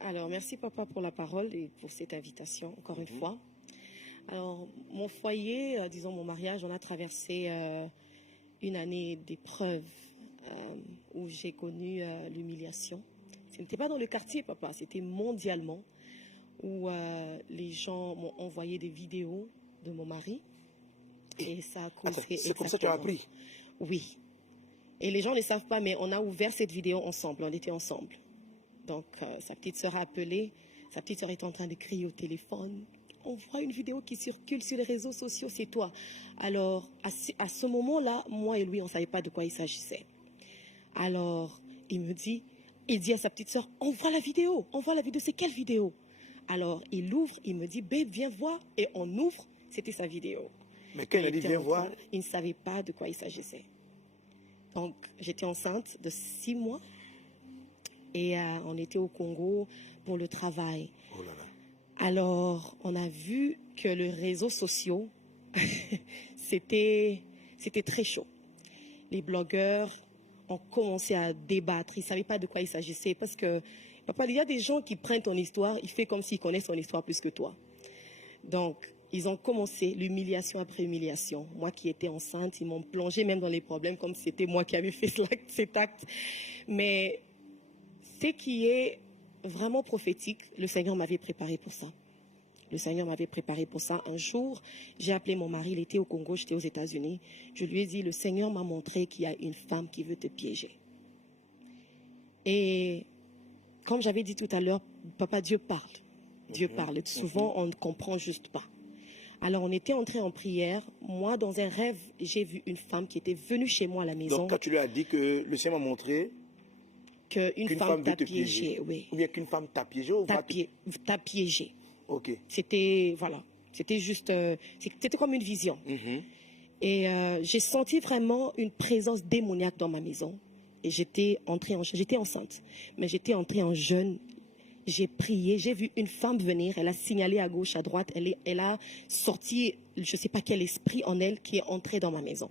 Alors, merci papa pour la parole et pour cette invitation, encore une fois. Alors, mon foyer, disons mon mariage, on a traversé une année d'épreuves où j'ai connu l'humiliation. Ce n'était pas dans le quartier, papa, c'était mondialement, où les gens m'ont envoyé des vidéos de mon mari et ça a causé. Attends, c'est comme ça que tu as appris? Oui. Et les gens ne savent pas, mais on a ouvert cette vidéo ensemble, on était ensemble. Donc, sa petite sœur a appelé, sa petite sœur est en train de crier au téléphone. On voit une vidéo qui circule sur les réseaux sociaux, c'est toi. Alors, à ce moment-là, moi et lui, on ne savait pas de quoi il s'agissait. Alors, il dit à sa petite sœur, on voit la vidéo, c'est quelle vidéo? Alors, il ouvre, il me dit, babe, viens voir, et on ouvre, c'était sa vidéo. Mais quand il a dit, viens voir, il ne savait pas de quoi il s'agissait. Donc, j'étais enceinte de 6 mois. Et on était au Congo pour le travail. oh là là. Alors, on a vu que les réseaux sociaux, c'était très chaud. Les blogueurs ont commencé à débattre. Ils ne savaient pas de quoi il s'agissait. Parce que, papa, il y a des gens qui prennent ton histoire, ils font comme s'ils connaissent ton histoire plus que toi. Donc, ils ont commencé l'humiliation après humiliation. Moi qui étais enceinte, ils m'ont plongé même dans les problèmes comme si c'était moi qui avais fait cet acte. Mais ce qui est vraiment prophétique, le Seigneur m'avait préparé pour ça. Le Seigneur m'avait préparé pour ça. Un jour, j'ai appelé mon mari, il était au Congo, j'étais aux États-Unis. Je lui ai dit, le Seigneur m'a montré qu'il y a une femme qui veut te piéger. Et comme j'avais dit tout à l'heure, papa, Dieu parle. Dieu parle. Souvent, on ne comprend juste pas. Alors, on était entré en prière. Moi, dans un rêve, j'ai vu une femme qui était venue chez moi à la maison. Donc, quand tu lui as dit que le Seigneur m'a montré qu'une femme t'a piégé, oui. Ou bien qu'une femme t'a piégé ou t'a piégé. Ok. C'était, voilà, c'était juste, c'était comme une vision. Et j'ai senti vraiment une présence démoniaque dans ma maison. Et j'étais enceinte, mais j'étais entrée en jeûne. J'ai prié, j'ai vu une femme venir, elle a signalé à gauche, à droite, elle a sorti, je ne sais pas quel esprit en elle qui est entré dans ma maison.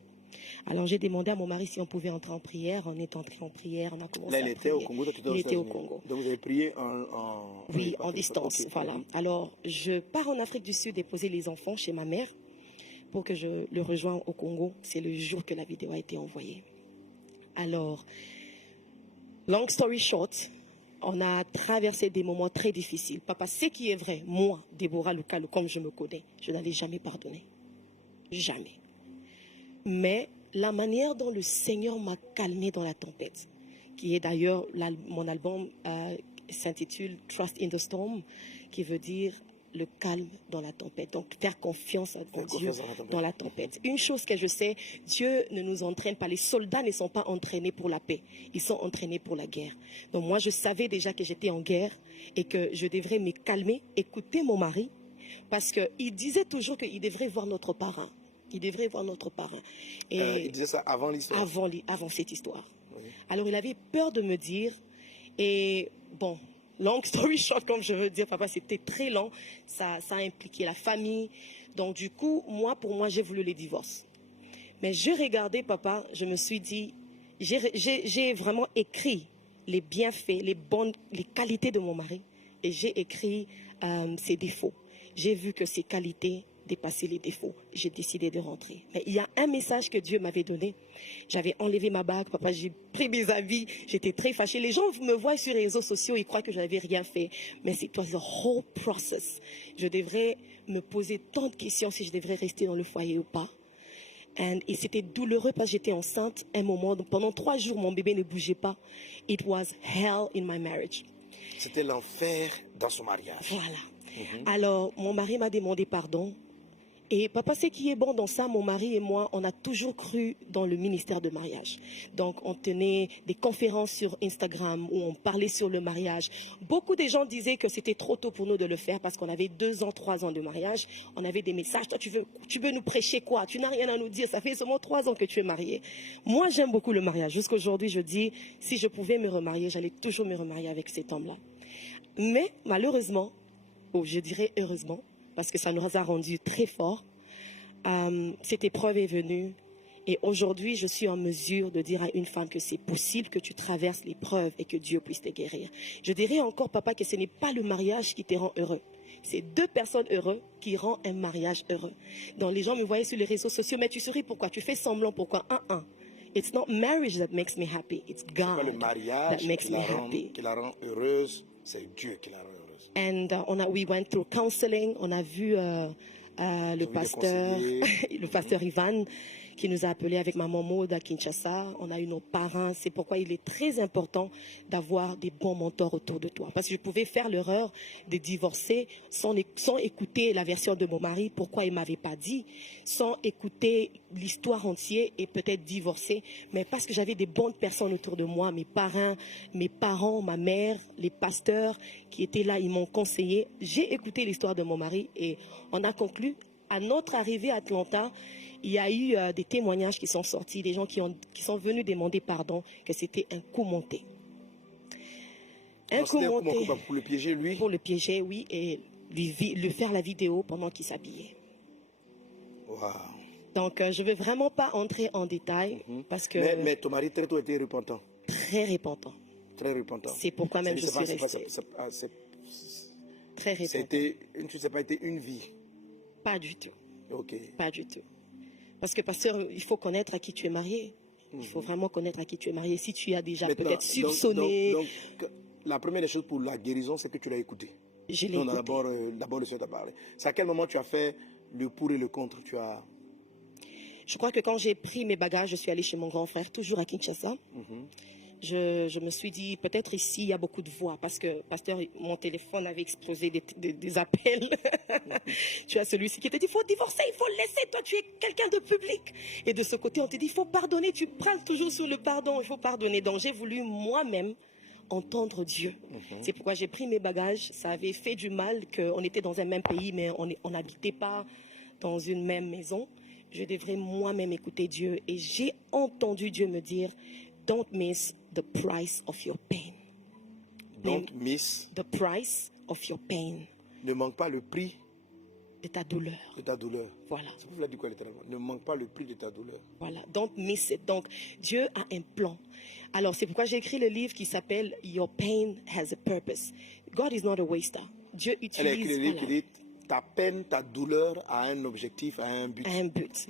Alors j'ai demandé à mon mari si on pouvait entrer en prière. On est entré en prière, on a commencé à prier. Là, il était au Congo, toi tu étais aux Il était au États-Unis. Congo. Donc vous avez prié en... Oui, en distance, okay. voilà. Alors je pars en Afrique du Sud déposer les enfants chez ma mère pour que je le rejoigne au Congo. C'est le jour que la vidéo a été envoyée. Alors, long story short, on a traversé des moments très difficiles. Papa, ce qui est vrai, moi, Déborah Lukalu, comme je me connais, je n'avais jamais pardonné. Jamais. Mais la manière dont le Seigneur m'a calmé dans la tempête, qui est d'ailleurs, mon album s'intitule Trust in the Storm, qui veut dire le calme dans la tempête. Donc, faire confiance en Dieu dans la tempête. Une chose que je sais, Dieu ne nous entraîne pas. Les soldats ne sont pas entraînés pour la paix. Ils sont entraînés pour la guerre. Donc, moi, je savais déjà que j'étais en guerre et que je devrais me calmer, écouter mon mari, parce qu'il disait toujours qu'il devrait voir notre parrain. Il devrait voir notre parrain. Et il disait ça avant l'histoire? Avant cette histoire. Oui. Alors, il avait peur de me dire, et bon, long story short, comme je veux dire, papa, c'était très long. Ça a impliqué la famille. Donc, du coup, pour moi, j'ai voulu les divorces. Mais je regardais, papa, je me suis dit, j'ai vraiment écrit les bienfaits, les qualités de mon mari. Et j'ai écrit ses défauts. J'ai vu que ses qualités dépassaient les défauts. J'ai décidé de rentrer. Mais il y a un message que Dieu m'avait donné. J'avais enlevé ma bague, papa, j'ai pris mes habits. J'étais très fâchée. Les gens me voient sur les réseaux sociaux, ils croient que je n'avais rien fait. Mais it was a whole process. Je devrais me poser tant de questions si je devrais rester dans le foyer ou pas. Et c'était douloureux parce que j'étais enceinte un moment. Donc pendant 3 jours, mon bébé ne bougeait pas. It was hell in my marriage. C'était l'enfer dans son mariage. Voilà. Alors, mon mari m'a demandé pardon. Et papa, ce qui est bon dans ça, mon mari et moi, on a toujours cru dans le ministère de mariage. Donc, on tenait des conférences sur Instagram où on parlait sur le mariage. Beaucoup de gens disaient que c'était trop tôt pour nous de le faire parce qu'on avait 2 ans, 3 ans de mariage. On avait des messages. Toi, tu veux nous prêcher quoi? Tu n'as rien à nous dire. Ça fait seulement 3 ans que tu es marié. Moi, j'aime beaucoup le mariage. Jusqu'aujourd'hui, je dis, si je pouvais me remarier, j'allais toujours me remarier avec cet homme-là. Mais, malheureusement, ou je dirais heureusement, parce que ça nous a rendu très forts. Cette épreuve est venue Et aujourd'hui, je suis en mesure de dire à une femme que c'est possible que tu traverses l'épreuve et que Dieu puisse te guérir. Je dirais encore, papa, que ce n'est pas le mariage qui te rend heureux. C'est 2 personnes heureuses qui rendent un mariage heureux. Donc les gens me voyaient sur les réseaux sociaux, mais tu souris pourquoi? Tu fais semblant pourquoi? It's not marriage that makes me happy. It's C'est pas le God mariage that makes qui me la rend, happy. qui la rend heureuse, c'est Dieu qui la rend heureuse. And we went through counseling. On a vu le Ils ont vu des pasteur, conseillers. le pasteur Ivan, qui nous a appelés avec maman Maud à Kinshasa. On a eu nos parents. C'est pourquoi il est très important d'avoir des bons mentors autour de toi. Parce que je pouvais faire l'erreur de divorcer sans écouter la version de mon mari, pourquoi il m'avait pas dit, sans écouter l'histoire entière et peut-être divorcer. Mais parce que j'avais des bonnes personnes autour de moi, mes parents, ma mère, les pasteurs qui étaient là, ils m'ont conseillé. J'ai écouté l'histoire de mon mari et on a conclu. À notre arrivée à Atlanta, il y a eu des témoignages qui sont sortis, des gens qui sont venus demander pardon, que c'était un coup monté. Un coup monté pour le piéger, lui. pour le piéger, oui, et lui faire la vidéo pendant qu'il s'habillait. Waouh. Donc, je ne veux vraiment pas entrer en détail parce que Mais ton mari très tôt était repentant. très repentant. Très repentant. C'est pourquoi même je suis restée. Très repentant. Ça n'a pas été une vie. Pas du tout. Ok. Pas du tout. Parce que, pasteur, il faut connaître à qui tu es marié. Il faut vraiment connaître à qui tu es marié. Si tu as déjà Maintenant, peut-être soupçonné. Donc, la première des choses pour la guérison, c'est que tu l'as écouté. Je l'ai Non, écouté. d'abord le Seigneur t'a parlé. C'est à quel moment tu as fait le pour et le contre? Je crois que quand j'ai pris mes bagages, je suis allée chez mon grand frère, toujours à Kinshasa. Je me suis dit, peut-être ici, il y a beaucoup de voix, parce que, pasteur, mon téléphone avait explosé des appels. Tu as celui-ci qui te dit, il faut divorcer, il faut laisser, toi, tu es quelqu'un de public. Et de ce côté, on te dit, il faut pardonner, tu prends toujours sur le pardon, il faut pardonner. Donc, j'ai voulu moi-même entendre Dieu. C'est pourquoi j'ai pris mes bagages. Ça avait fait du mal qu'on était dans un même pays, mais on n'habitait pas dans une même maison. Je devrais moi-même écouter Dieu. Et j'ai entendu Dieu me dire, don't miss the price of your pain. Don't miss. The price of your pain. Ne manque pas le prix De ta douleur. de ta douleur. Voilà. C'est pour cela dit quoi littéralement? Ne manque pas le prix de ta douleur. Voilà. Don't miss it. Donc, Dieu a un plan. Alors, c'est pourquoi j'ai écrit le livre qui s'appelle Your Pain Has a Purpose. God is not a waster. Dieu utilise. Elle a écrit le livre voilà, qui dit ta peine, ta douleur a un objectif, a un but. un but.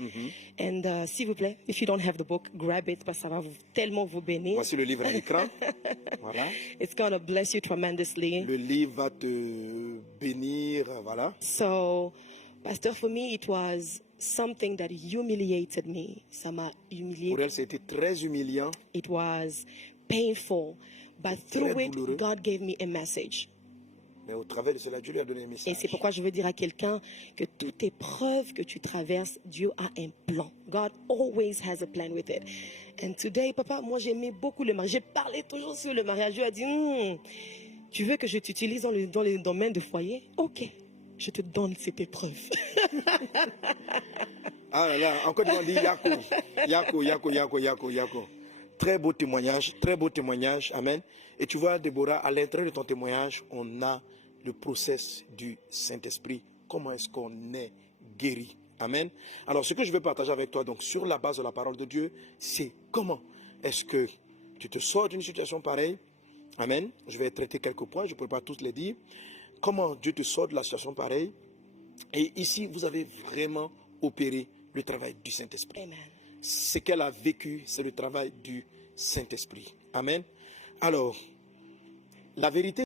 And s'il vous plaît, if you don't have the book, grab it parce que ça va tellement vous bénir. Voici le livre à l'écran. Voilà. It's gonna bless you tremendously. Le livre va te bénir. Voilà. So, Pastor, for me, it was something that humiliated me. Ça m'a humilié. Pour elle, c'était très humiliant. It was painful. But through Très it, douloureux. God gave me a message. Mais au travers de cela, Dieu lui a donné un Et message. c'est pourquoi je veux dire à quelqu'un que toute épreuve que tu traverses, Dieu a un plan. God always has a plan with it. And today, papa, moi j'aimais beaucoup le mariage. J'ai parlé toujours sur le mariage. Dieu a dit, tu veux que je t'utilise dans le domaine de foyer? Ok, je te donne cette épreuve. Ah là là, encore on dit Yako. Yako, Yako, Yako, Yako, Yako. Très beau témoignage, très beau témoignage. Amen. Et tu vois, Déborah, à l'intérieur de ton témoignage, on a le process du Saint-Esprit. Comment est-ce qu'on est guéri? Amen. Alors, ce que je veux partager avec toi, donc, sur la base de la parole de Dieu, c'est comment est-ce que tu te sors d'une situation pareille. Amen. Je vais traiter quelques points, je ne peux pas tous les dire. Comment Dieu te sort de la situation pareille. Et ici, vous avez vraiment opéré le travail du Saint-Esprit. Amen. Ce qu'elle a vécu, c'est le travail du Saint-Esprit. Amen. Alors, la vérité...